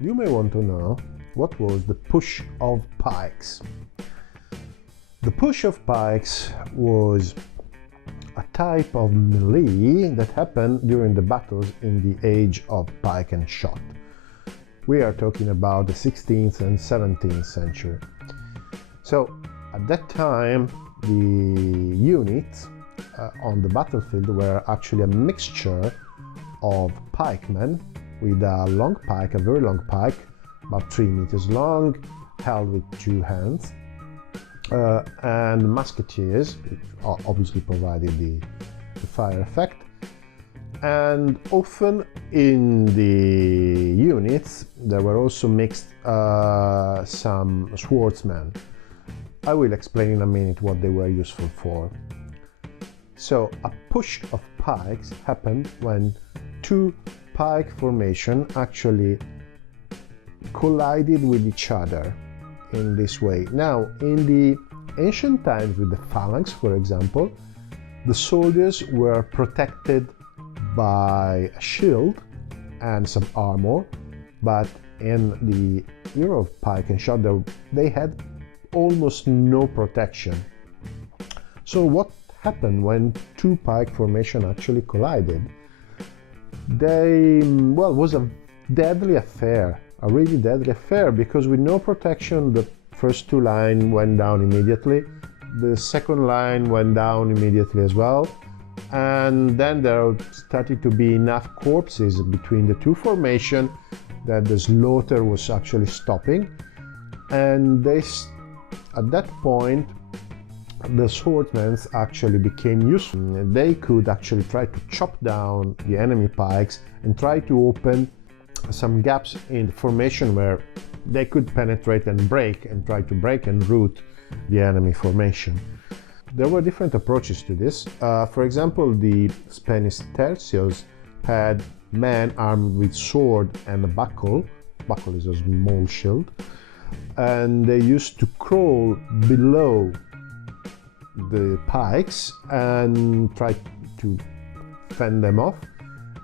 You may want to know what was the Push of Pikes. The Push of Pikes was a type of melee that happened during the battles in the age of pike and shot. We are talking about the 16th and 17th century. So at that time the units on the battlefield were actually a mixture of pikemen with a long pike, a very long pike, about 3 meters long, held with 2 hands, and musketeers, which obviously provided the fire effect. And often in the units there were also mixed some swordsmen. I will explain in a minute what they were useful for. So a push of pikes happened when 2 pike formation actually collided with each other in this way. Now, in the ancient times with the phalanx, for example, the soldiers were protected by a shield and some armor, but in the era of pike and shot, they had almost no protection. So what happened when 2 pike formation actually collided? It was a deadly affair, a really deadly affair, because with no protection, the first 2 lines went down immediately, the second line went down immediately as well, and then there started to be enough corpses between the 2 formations that the slaughter was actually stopping, and at that point the swordsmen actually became useful. They could actually try to chop down the enemy pikes and try to open some gaps in the formation where they could penetrate and try to break and root the enemy formation. There were different approaches to this. For example, the Spanish tercios had men armed with sword and a buckle. Buckle is a small shield, and they used to crawl below the pikes and try to fend them off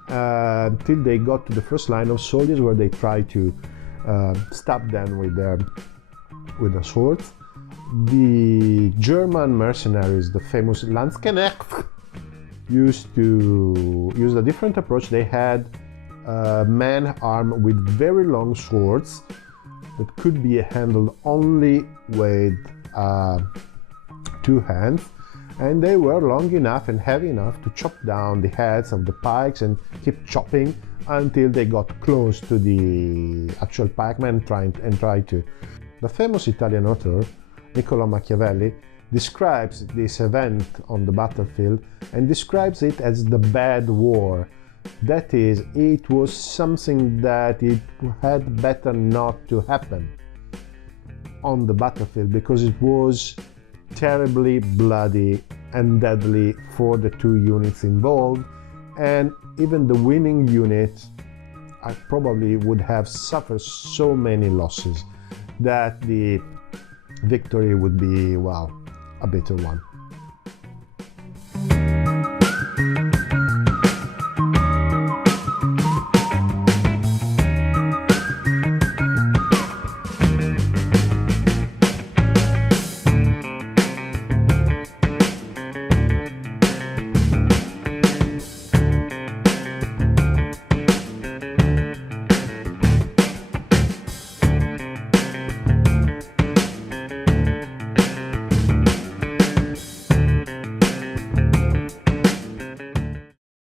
until they got to the first line of soldiers, where they tried to stab them with their swords. The German mercenaries, the famous Landsknecht, used to use a different approach. They had men armed with very long swords that could be handled only with 2 hands, and they were long enough and heavy enough to chop down the heads of the pikes and keep chopping until they got close to the actual pikemen and tried to. The famous Italian author Niccolò Machiavelli describes this event on the battlefield and describes it as the bad war. That is, it was something that it had better not to happen on the battlefield, because it was terribly bloody and deadly for the 2 units involved, and even the winning unit probably would have suffered so many losses that the victory would be, well, a bitter one.